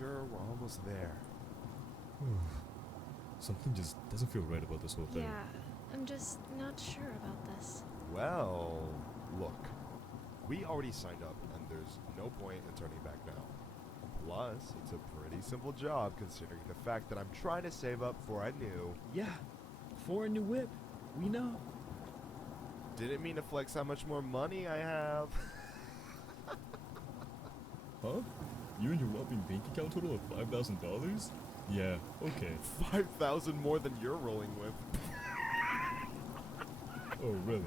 sure we're almost there. Something just doesn't feel right about this whole thing. Yeah, I'm just not sure about this. Well, look. We already signed up, and there's no point in turning back now. Plus, it's a pretty simple job considering the fact that I'm trying to save up for a new... Yeah, for a new whip. We know. Didn't mean to flex how much more money I have. Huh? You and your whopping bank account total of $5,000? Yeah, okay. 5,000 more than you're rolling with. Oh, really?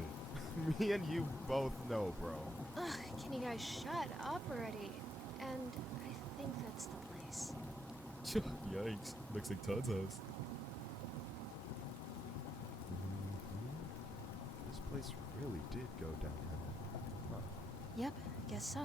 Me and you both know, bro. Ugh, can you guys shut up already? And I think that's the place. Yikes. Looks like Todd's house. This place really did go downhill. Huh. Yep, guess so.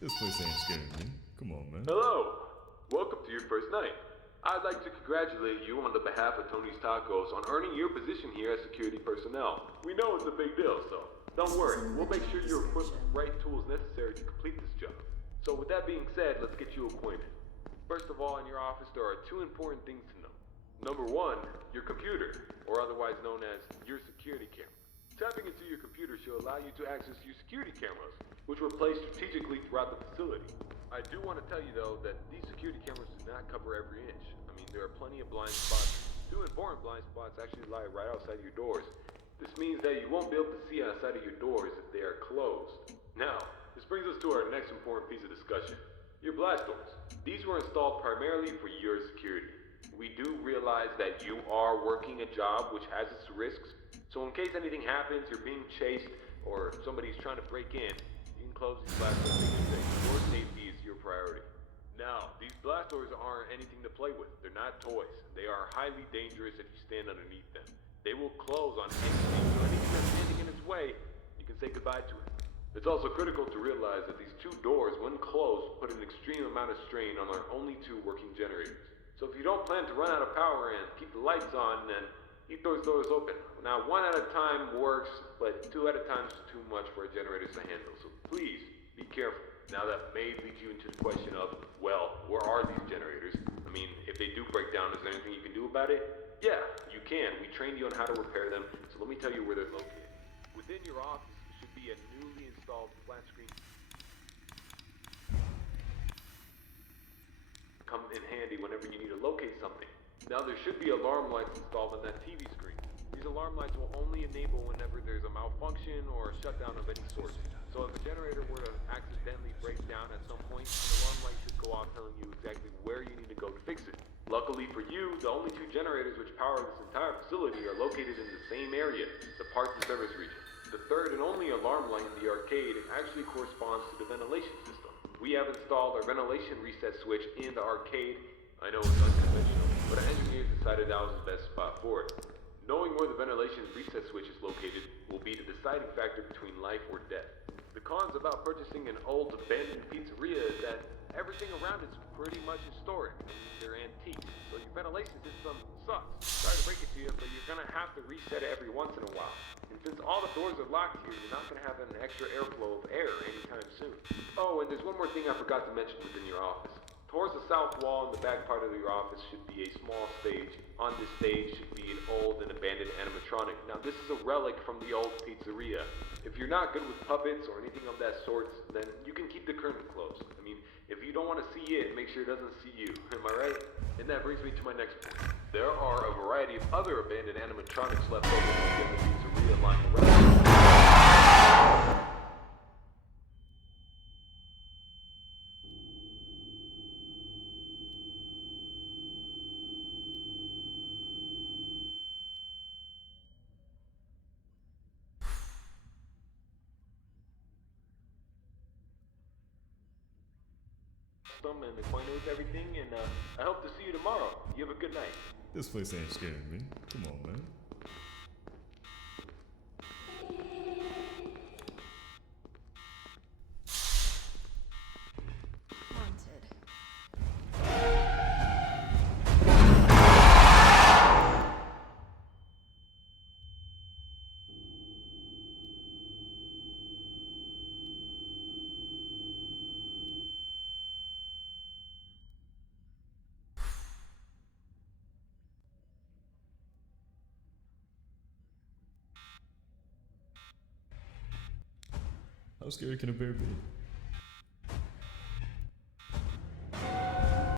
This place ain't scaring me. Come on, man. Hello! Welcome to your first night. I'd like to congratulate you on the behalf of Tony's Tacos on earning your position here as security personnel. We know it's a big deal, so don't worry. We'll make sure you're equipped with the right tools necessary to complete this job. So with that being said, let's get you acquainted. First of all, in your office, there are two important things to know. Number one, your computer, or otherwise known as your security camera. Tapping into your computer should allow you to access your security cameras, which were placed strategically throughout the facility. I do want to tell you though that these security cameras do not cover every inch. I mean, there are plenty of blind spots. Two important blind spots actually lie right outside your doors. This means that you won't be able to see outside of your doors if they are closed. Now, this brings us to our next important piece of discussion. Your blast doors. These were installed primarily for your security. We do realize that you are working a job which has its risks, so in case anything happens, you're being chased, or somebody's trying to break in, you can close these blast doors and make it safe. Your safety is your priority. Now, these blast doors aren't anything to play with. They're not toys. They are highly dangerous if you stand underneath them. They will close on anything, so anything that's standing in its way, you can say goodbye to it. It's also critical to realize that these two doors, when closed, put an extreme amount of strain on our only two working generators. So if you don't plan to run out of power and keep the lights on, then keep those doors open. Now, one at a time works, but two at a time is too much for our generators to handle. So please, be careful. Now that may lead you into the question of, well, where are these generators? I mean, if they do break down, is there anything you can do about it? Yeah, you can. We trained you on how to repair them, so let me tell you where they're located. Within your office should be a newly installed flat screen. Come in handy whenever you need to locate something. Now there should be alarm lights installed on that TV screen. These alarm lights will only enable whenever there's a malfunction or a shutdown of any sort. So if a generator were to accidentally break down at some point, an alarm light should go off telling you exactly where you need to go to fix it. Luckily for you, the only two generators which power this entire facility are located in the same area, the parts and service region. The third and only alarm light in the arcade actually corresponds to the ventilation system. We have installed our ventilation reset switch in the arcade. I know it's unconventional, but our engineers decided that was the best spot for it. Knowing where the ventilation reset switch is located will be the deciding factor between life or death. The cons about purchasing an old abandoned pizzeria is that everything around it's pretty much historic. They're antique, so your ventilation system sucks. Sorry to break it to you, but you're gonna have to reset it every once in a while. And since all the doors are locked here, you're not gonna have an extra airflow of air anytime soon. Oh, and there's one more thing I forgot to mention within your office. Towards the south wall in the back part of your office should be a small stage. On this stage should be an old and abandoned animatronic. Now this is a relic from the old pizzeria. If you're not good with puppets or anything of that sort, then you can keep the curtain closed. I mean, if you don't want to see it, make sure it doesn't see you. Am I right? And that brings me to my next point. There are a variety of other abandoned animatronics left over within the pizzeria lying around. custom and acquainted with everything, and I hope to see you tomorrow. You have a good night. This place ain't scaring me. Come on, man. Haunted. How scary can a bear be?